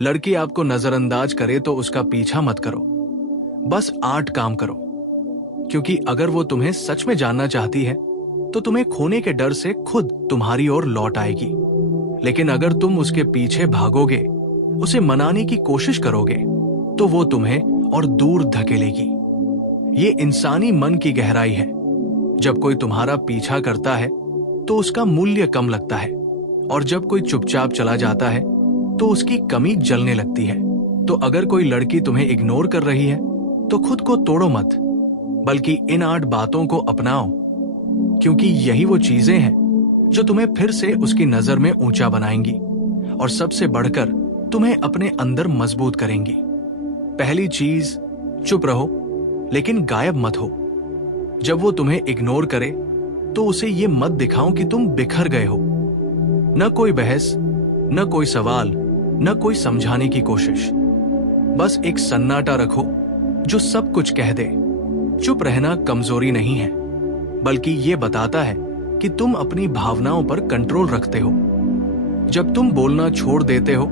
लड़की आपको नजरअंदाज करे तो उसका पीछा मत करो, बस आर्ट काम करो, क्योंकि अगर वो तुम्हें सच में जानना चाहती है तो तुम्हें खोने के डर से खुद तुम्हारी ओर लौट आएगी। लेकिन अगर तुम उसके पीछे भागोगे, उसे मनाने की कोशिश करोगे, तो वो तुम्हें और दूर धकेलेगी। ये इंसानी मन की गहराई है। जब कोई तुम्हारा पीछा करता है तो उसका मूल्य कम लगता है, और जब कोई चुपचाप चला जाता है तो उसकी कमी जलने लगती है। तो अगर कोई लड़की तुम्हें इग्नोर कर रही है तो खुद को तोड़ो मत, बल्कि इन 8 बातों को अपनाओ, क्योंकि यही वो चीजें हैं जो तुम्हें फिर से उसकी नजर में ऊंचा बनाएंगी और सबसे बढ़कर तुम्हें अपने अंदर मजबूत करेंगी। पहली चीज, चुप रहो लेकिन गायब मत हो। जब वो तुम्हें इग्नोर करे तो उसे ये मत दिखाओ कि तुम बिखर गए हो। न कोई बहस, न कोई सवाल, न कोई समझाने की कोशिश। बस एक सन्नाटा रखो जो सब कुछ कह दे। चुप रहना कमजोरी नहीं है, बल्कि ये बताता है कि तुम अपनी भावनाओं पर कंट्रोल रखते हो। जब तुम बोलना छोड़ देते हो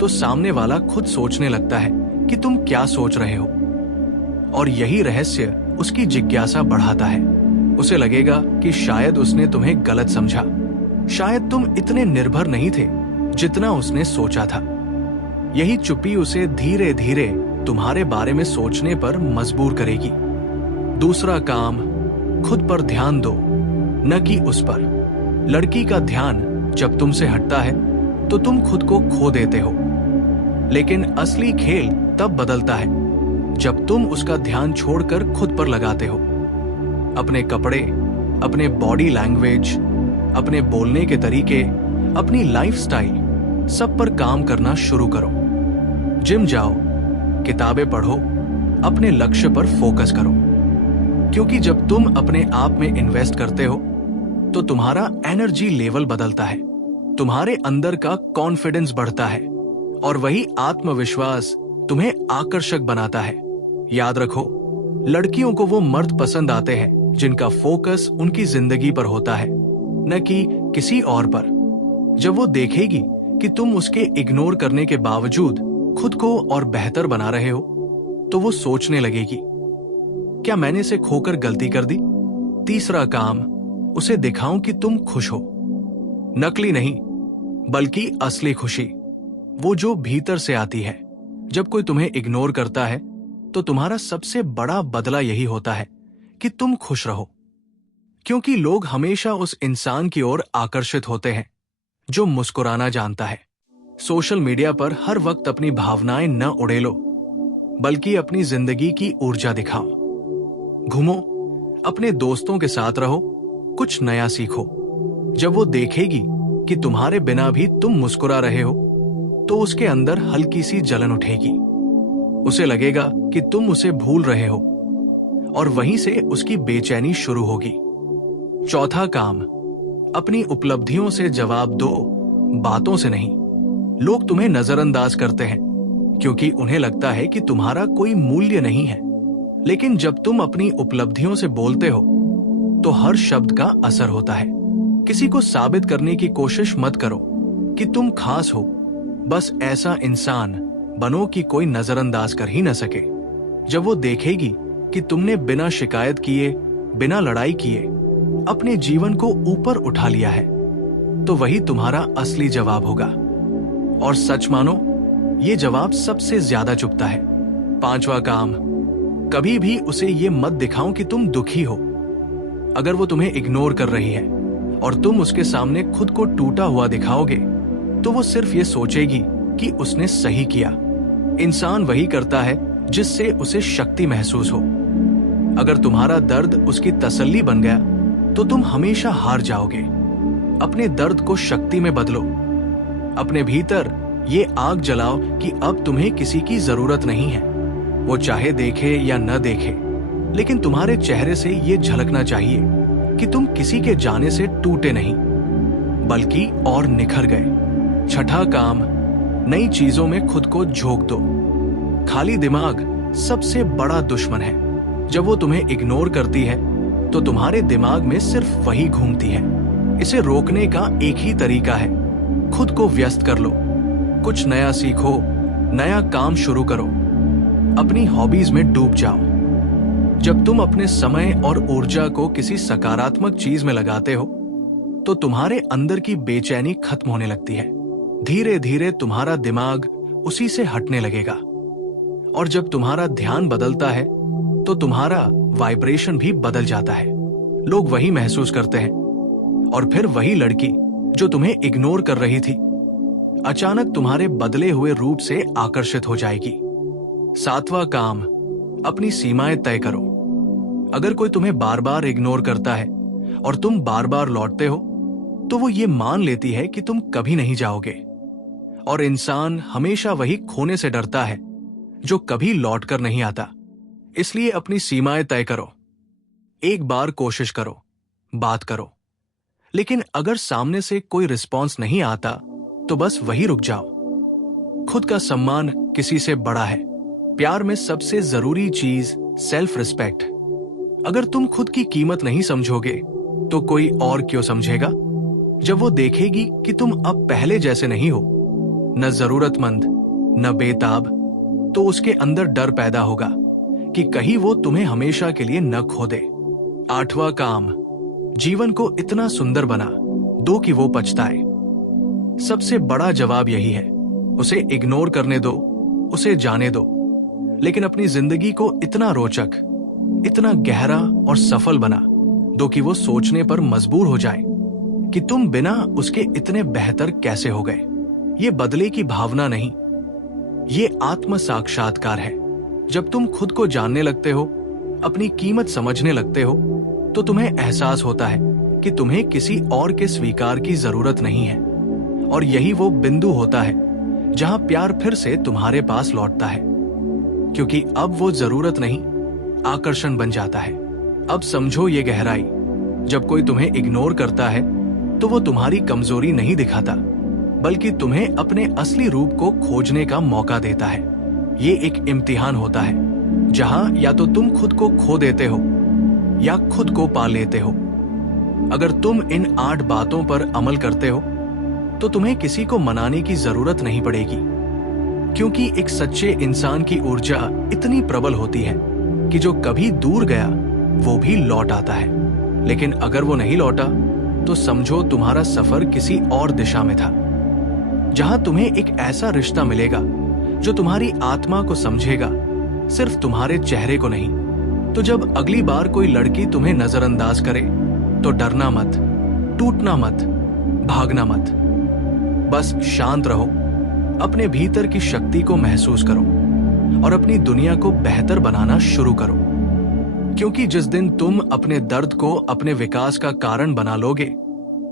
तो सामने वाला खुद सोचने लगता है कि तुम क्या सोच रहे हो, और यही रहस्य उसकी जिज्ञासा बढ़ाता है। उसे लगेगा कि शायद उसने तुम्हें गलत समझा, शायद तुम इतने निर्भर नहीं थे जितना उसने सोचा था। यही चुप्पी उसे धीरे धीरे तुम्हारे बारे में सोचने पर मजबूर करेगी। दूसरा काम, खुद पर ध्यान दो, न कि उस पर। लड़की का ध्यान जब तुमसे हटता है तो तुम खुद को खो देते हो, लेकिन असली खेल तब बदलता है जब तुम उसका ध्यान छोड़कर खुद पर लगाते हो। अपने कपड़े, अपने बॉडी लैंग्वेज, अपने बोलने के तरीके, अपनी लाइफस्टाइल, सब पर काम करना शुरू करो। जिम जाओ, किताबें पढ़ो, अपने लक्ष्य पर फोकस करो, क्योंकि जब तुम अपने आप में इन्वेस्ट करते हो तो तुम्हारा एनर्जी लेवल बदलता है, तुम्हारे अंदर का कॉन्फिडेंस बढ़ता है, और वही आत्मविश्वास तुम्हें आकर्षक बनाता है। याद रखो, लड़कियों को वो मर्द पसंद आते हैं जिनका फोकस उनकी जिंदगी पर होता है, न कि किसी और पर। जब वो देखेगी कि तुम उसके इग्नोर करने के बावजूद खुद को और बेहतर बना रहे हो, तो वो सोचने लगेगी, क्या मैंने इसे खोकर गलती कर दी? तीसरा काम, उसे दिखाओ कि तुम खुश हो। नकली नहीं, बल्कि असली खुशी, वो जो भीतर से आती है। जब कोई तुम्हें इग्नोर करता है तो तुम्हारा सबसे बड़ा बदला यही होता है कि तुम खुश रहो, क्योंकि लोग हमेशा उस इंसान की ओर आकर्षित होते हैं जो मुस्कुराना जानता है। सोशल मीडिया पर हर वक्त अपनी भावनाएं न उड़ेलो, बल्कि अपनी जिंदगी की ऊर्जा दिखाओ। घूमो, अपने दोस्तों के साथ रहो, कुछ नया सीखो। जब वो देखेगी कि तुम्हारे बिना भी तुम मुस्कुरा रहे हो तो उसके अंदर हल्की सी जलन उठेगी। उसे लगेगा कि तुम उसे भूल रहे हो, और वहीं से उसकी बेचैनी शुरू होगी। चौथा काम, अपनी उपलब्धियों से जवाब दो, बातों से नहीं। लोग तुम्हें नजरअंदाज करते हैं क्योंकि उन्हें लगता है कि तुम्हारा कोई मूल्य नहीं है, लेकिन जब तुम अपनी उपलब्धियों से बोलते हो तो हर शब्द का असर होता है। किसी को साबित करने की कोशिश मत करो कि तुम खास हो, बस ऐसा इंसान बनो कि कोई नजरअंदाज कर ही न सके। जब वो देखेगी कि तुमने बिना शिकायत किए, बिना लड़ाई किए अपने जीवन को ऊपर उठा लिया है, तो वही तुम्हारा असली जवाब होगा। और सच मानो, ये जवाब सबसे ज्यादा चुभता है। पांचवा काम, कभी भी उसे ये मत दिखाओ कि तुम दुखी हो। अगर वो तुम्हें इग्नोर कर रही है और तुम उसके सामने खुद को टूटा हुआ दिखाओगे, तो वो सिर्फ ये सोचेगी कि उसने सही किया। इंसान वही करता है जिससे उसे शक्ति महसूस हो। अगर तुम्हारा दर्द उसकी तसल्ली बन गया तो तुम हमेशा हार जाओगे। अपने दर्द को शक्ति में बदलो। अपने भीतर ये आग जलाओ कि अब तुम्हें किसी की जरूरत नहीं है। वो चाहे देखे या न देखे, लेकिन तुम्हारे चेहरे से ये झलकना चाहिए कि तुम किसी के जाने से टूटे नहीं, बल्कि और निखर गए। छठा काम, नई चीजों में खुद को झोंक दो। खाली दिमाग सबसे बड़ा दुश्मन है। जब वो तुम्हें इग्नोर करती है तो तुम्हारे दिमाग में सिर्फ वही घूमती है। इसे रोकने का एक ही तरीका है, खुद को व्यस्त कर लो। कुछ नया सीखो, नया काम शुरू करो, अपनी हॉबीज में डूब जाओ। जब तुम अपने समय और ऊर्जा को किसी सकारात्मक चीज में लगाते हो तो तुम्हारे अंदर की बेचैनी खत्म होने लगती है। धीरे धीरे तुम्हारा दिमाग उसी से हटने लगेगा और जब तुम्हारा ध्यान बदलता है तो तुम्हारा वाइब्रेशन भी बदल जाता है। लोग वही महसूस करते हैं और फिर वही लड़की जो तुम्हें इग्नोर कर रही थी अचानक तुम्हारे बदले हुए रूप से आकर्षित हो जाएगी। 7वां काम, अपनी सीमाएं तय करो। अगर कोई तुम्हें बार बार इग्नोर करता है और तुम बार बार लौटते हो तो वो ये मान लेती है कि तुम कभी नहीं जाओगे। और इंसान हमेशा वही खोने से डरता है जो कभी लौट कर नहीं आता। इसलिए अपनी सीमाएं तय करो। एक बार कोशिश करो, बात करो, लेकिन अगर सामने से कोई रिस्पॉन्स नहीं आता तो बस वही रुक जाओ। खुद का सम्मान किसी से बड़ा है। प्यार में सबसे जरूरी चीज सेल्फ रिस्पेक्ट। अगर तुम खुद की कीमत नहीं समझोगे तो कोई और क्यों समझेगा? जब वो देखेगी कि तुम अब पहले जैसे नहीं हो, न जरूरतमंद न बेताब, तो उसके अंदर डर पैदा होगा कि कहीं वो तुम्हें हमेशा के लिए न खो दे। 8वां काम, जीवन को इतना सुंदर बना दो कि वो पछताए। सबसे बड़ा जवाब यही है, उसे इग्नोर करने दो, उसे जाने दो, लेकिन अपनी जिंदगी को इतना रोचक, इतना गहरा और सफल बना दो कि वो सोचने पर मजबूर हो जाए कि तुम बिना उसके इतने बेहतर कैसे हो गए। ये बदले की भावना नहीं, ये आत्म साक्षात्कार है। जब तुम खुद को जानने लगते हो, अपनी कीमत समझने लगते हो, तो तुम्हें एहसास होता है कि तुम्हें किसी और के स्वीकार की जरूरत नहीं है। और यही वो बिंदु होता है जहां प्यार फिर से तुम्हारे पास लौटता है, क्योंकि अब वो जरूरत नहीं, आकर्षण बन जाता है। अब समझो ये गहराई। जब कोई तुम्हें इग्नोर करता है तो वो तुम्हारी कमजोरी नहीं दिखाता, बल्कि तुम्हें अपने असली रूप को खोजने का मौका देता है। ये एक इम्तिहान होता है जहां या तो तुम खुद को खो देते हो या खुद को पा लेते हो। अगर तुम इन 8 बातों पर अमल करते हो तो तुम्हें किसी को मनाने की जरूरत नहीं पड़ेगी, क्योंकि एक सच्चे इंसान की ऊर्जा इतनी प्रबल होती है कि जो कभी दूर गया वो भी लौट आता है। लेकिन अगर वो नहीं लौटा तो समझो तुम्हारा सफर किसी और दिशा में था, जहां तुम्हें एक ऐसा रिश्ता मिलेगा जो तुम्हारी आत्मा को समझेगा, सिर्फ तुम्हारे चेहरे को नहीं। तो जब अगली बार कोई लड़की तुम्हें नजरअंदाज करे तो डरना मत, टूटना मत, भागना मत। बस शांत रहो, अपने भीतर की शक्ति को महसूस करो और अपनी दुनिया को बेहतर बनाना शुरू करो। क्योंकि जिस दिन तुम अपने दर्द को अपने विकास का कारण बना लोगे,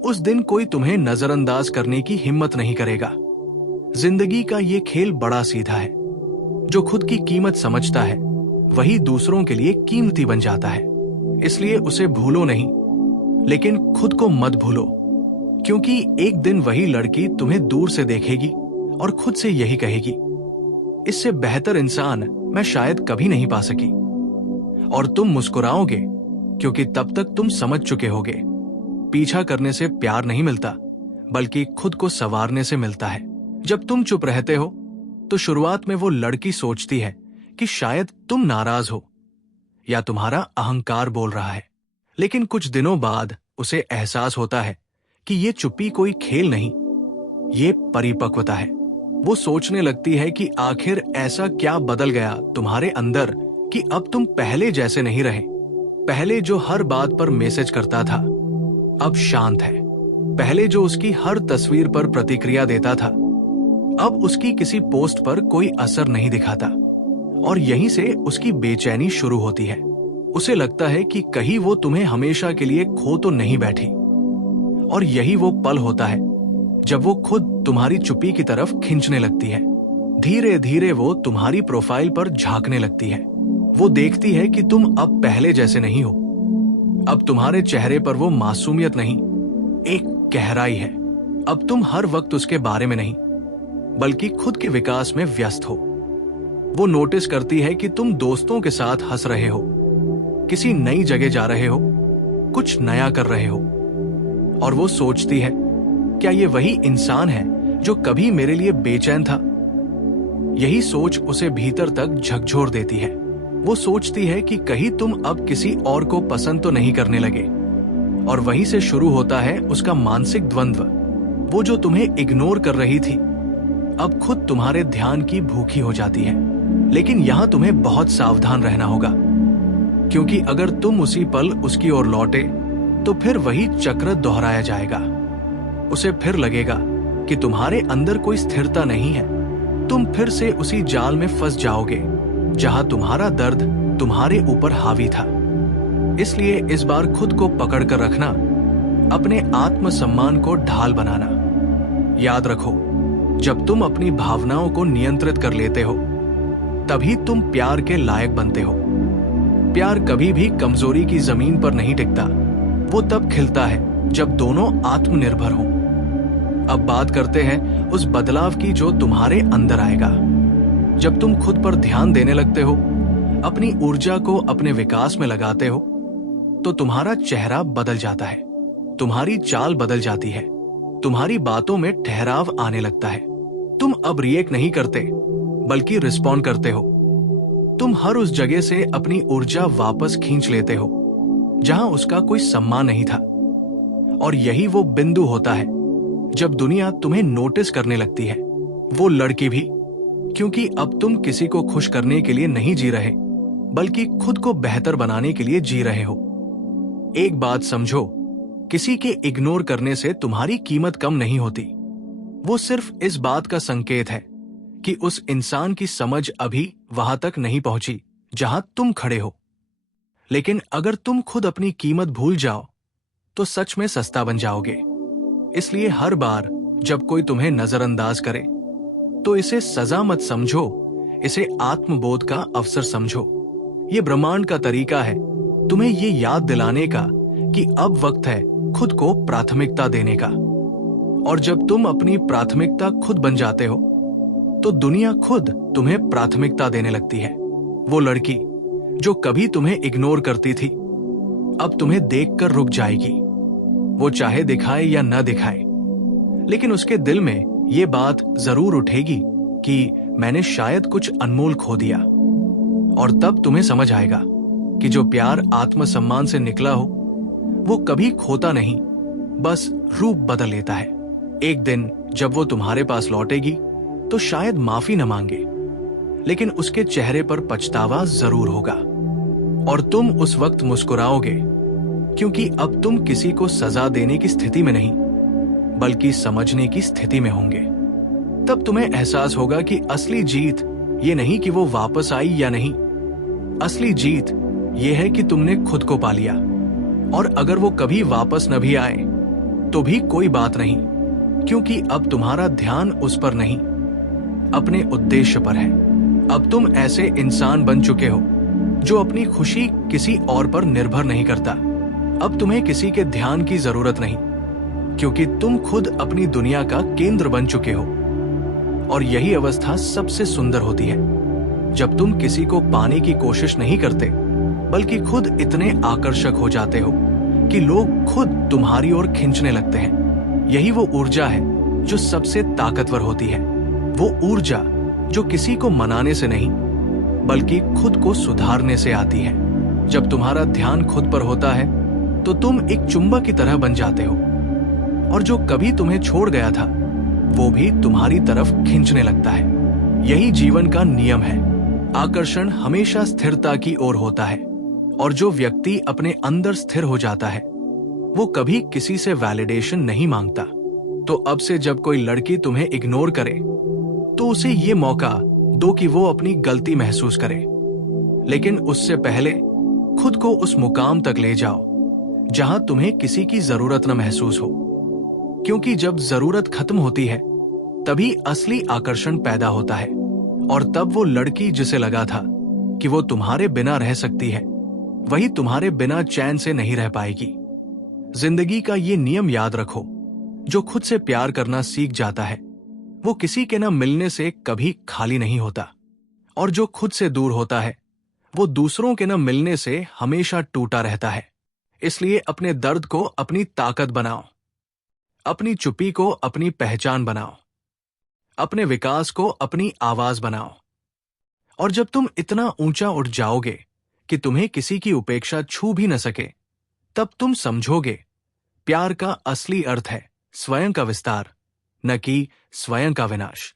उस दिन कोई तुम्हें नजरअंदाज करने की हिम्मत नहीं करेगा। जिंदगी का ये खेल बड़ा सीधा है। जो खुद की कीमत समझता है वही दूसरों के लिए कीमती बन जाता है। इसलिए उसे भूलो नहीं, लेकिन खुद को मत भूलो, क्योंकि एक दिन वही लड़की तुम्हें दूर से देखेगी और खुद से यही कहेगी, इससे बेहतर इंसान मैं शायद कभी नहीं पा सकी। और तुम मुस्कुराओगे, क्योंकि तब तक तुम समझ चुके होगे, पीछा करने से प्यार नहीं मिलता, बल्कि खुद को संवारने से मिलता है। जब तुम चुप रहते हो तो शुरुआत में वो लड़की सोचती है कि शायद तुम नाराज हो या तुम्हारा अहंकार बोल रहा है, लेकिन कुछ दिनों बाद उसे एहसास होता है कि ये चुप्पी कोई खेल नहीं, ये परिपक्वता है। वो सोचने लगती है कि आखिर ऐसा क्या बदल गया तुम्हारे अंदर कि अब तुम पहले जैसे नहीं रहे। पहले जो हर बात पर मैसेज करता था अब शांत है। पहले जो उसकी हर तस्वीर पर प्रतिक्रिया देता था अब उसकी किसी पोस्ट पर कोई असर नहीं दिखाता। और यहीं से उसकी बेचैनी शुरू होती है। उसे लगता है कि कहीं वो तुम्हें हमेशा के लिए खो तो नहीं बैठी। और यही वो पल होता है जब वो खुद तुम्हारी चुप्पी की तरफ खींचने लगती है। धीरे धीरे वो तुम्हारी प्रोफाइल पर झांकने लगती है। वो देखती है कि तुम अब पहले जैसे नहीं हो। अब तुम्हारे चेहरे पर वो मासूमियत नहीं, एक गहराई है। अब तुम हर वक्त उसके बारे में नहीं, बल्कि खुद के विकास में व्यस्त हो। वो नोटिस करती है कि तुम दोस्तों के साथ हंस रहे हो, किसी नई जगह जा रहे हो, कुछ नया कर रहे हो। और वो सोचती है, क्या ये वही इंसान है जो कभी मेरे लिए बेचैन था। यही सोच उसे भीतर तक झकझोर देती है। वो सोचती है कि कहीं तुम अब किसी और को पसंद तो नहीं करने लगे। और वहीं से शुरू होता है उसका मानसिक द्वंद्व। वो जो तुम्हें इग्नोर कर रही थी अब खुद तुम्हारे ध्यान की भूखी हो जाती है। लेकिन यहां तुम्हें बहुत सावधान रहना होगा, क्योंकि अगर तुम उसी पल उसकी ओर लौटे तो फिर वही चक्र दोहराया जाएगा। उसे फिर लगेगा कि तुम्हारे अंदर कोई स्थिरता नहीं है। तुम फिर से उसी जाल में फंस जाओगे जहां तुम्हारा दर्द तुम्हारे ऊपर हावी था। इसलिए इस बार खुद को पकड़ कर रखना, अपने आत्मसम्मान को ढाल बनाना। याद रखो, जब तुम अपनी भावनाओं को नियंत्रित कर लेते हो तभी तुम प्यार के लायक बनते हो। प्यार कभी भी कमजोरी की जमीन पर नहीं टिकता। वो तब खिलता है जब दोनों आत्मनिर्भर हों। अब बात करते हैं उस बदलाव की जो तुम्हारे अंदर आएगा जब तुम खुद पर ध्यान देने लगते हो, अपनी ऊर्जा को अपने विकास में लगाते हो। तो तुम्हारा चेहरा बदल जाता है, तुम्हारी चाल बदल जाती है, तुम्हारी बातों में ठहराव आने लगता है। तुम अब रिएक्ट नहीं करते बल्कि रिस्पॉन्ड करते हो। तुम हर उस जगह से अपनी ऊर्जा वापस खींच लेते हो जहां उसका कोई सम्मान नहीं था। और यही वो बिंदु होता है जब दुनिया तुम्हें नोटिस करने लगती है, वो लड़की भी, क्योंकि अब तुम किसी को खुश करने के लिए नहीं जी रहे बल्कि खुद को बेहतर बनाने के लिए जी रहे हो। एक बात समझो, किसी के इग्नोर करने से तुम्हारी कीमत कम नहीं होती। वो सिर्फ इस बात का संकेत है कि उस इंसान की समझ अभी वहां तक नहीं पहुंची जहां तुम खड़े हो। लेकिन अगर तुम खुद अपनी कीमत भूल जाओ तो सच में सस्ता बन जाओगे। इसलिए हर बार जब कोई तुम्हें नजरअंदाज करे तो इसे सजा मत समझो, इसे आत्मबोध का अवसर समझो। ये ब्रह्मांड का तरीका है तुम्हें ये याद दिलाने का कि अब वक्त है खुद को प्राथमिकता देने का। और जब तुम अपनी प्राथमिकता खुद बन जाते हो तो दुनिया खुद तुम्हें प्राथमिकता देने लगती है। वो लड़की जो कभी तुम्हें इग्नोर करती थी अब तुम्हें देखकर रुक जाएगी। वो चाहे दिखाए या न दिखाए, लेकिन उसके दिल में ये बात जरूर उठेगी कि मैंने शायद कुछ अनमोल खो दिया। और तब तुम्हें समझ आएगा कि जो प्यार आत्मसम्मान से निकला हो वो कभी खोता नहीं, बस रूप बदल लेता है। एक दिन जब वो तुम्हारे पास लौटेगी तो शायद माफी न मांगे, लेकिन उसके चेहरे पर पछतावा जरूर होगा। और तुम उस वक्त मुस्कुराओगे, क्योंकि अब तुम किसी को सजा देने की स्थिति में नहीं बल्कि समझने की स्थिति में होंगे। तब तुम्हें एहसास होगा कि असली जीत ये नहीं कि वो वापस आई या नहीं, असली जीत ये है कि तुमने खुद को पा लिया। और अगर वो कभी वापस न भी आए तो भी कोई बात नहीं, क्योंकि अब तुम्हारा ध्यान उस पर नहीं, अपने उद्देश्य पर है। अब तुम ऐसे इंसान बन चुके हो जो अपनी खुशी किसी और पर निर्भर नहीं करता। अब तुम्हें किसी के ध्यान की जरूरत नहीं, क्योंकि तुम खुद अपनी दुनिया का केंद्र बन चुके हो। और यही अवस्था सबसे सुंदर होती है, जब तुम किसी को पाने की कोशिश नहीं करते बल्कि खुद इतने आकर्षक हो जाते हो कि लोग खुद तुम्हारी ओर खींचने लगते हैं। यही वो ऊर्जा है जो सबसे ताकतवर होती है, वो ऊर्जा जो किसी को मनाने से नहीं बल्कि खुद को सुधारने से आती है। जब तुम्हारा ध्यान खुद पर होता है तो तुम एक चुंबक की तरह बन जाते हो, और जो कभी तुम्हें छोड़ गया था वो भी तुम्हारी तरफ खींचने लगता है। यही जीवन का नियम है, आकर्षण हमेशा स्थिरता की ओर होता है। और जो व्यक्ति अपने अंदर स्थिर हो जाता है वो कभी किसी से वैलिडेशन नहीं मांगता। तो अब से जब कोई लड़की तुम्हें इग्नोर करे तो उसे ये मौका दो कि वो अपनी गलती महसूस करे, लेकिन उससे पहले खुद को उस मुकाम तक ले जाओ जहां तुम्हें किसी की जरूरत न महसूस हो। क्योंकि जब जरूरत खत्म होती है तभी असली आकर्षण पैदा होता है। और तब वो लड़की जिसे लगा था कि वो तुम्हारे बिना रह सकती है, वही तुम्हारे बिना चैन से नहीं रह पाएगी। जिंदगी का ये नियम याद रखो, जो खुद से प्यार करना सीख जाता है वो किसी के न मिलने से कभी खाली नहीं होता, और जो खुद से दूर होता है वो दूसरों के न मिलने से हमेशा टूटा रहता है। इसलिए अपने दर्द को अपनी ताकत बनाओ, अपनी चुप्पी को अपनी पहचान बनाओ, अपने विकास को अपनी आवाज बनाओ। और जब तुम इतना ऊंचा उठ जाओगे कि तुम्हें किसी की उपेक्षा छू भी न सके, तब तुम समझोगे प्यार का असली अर्थ है स्वयं का विस्तार, न कि स्वयं का विनाश।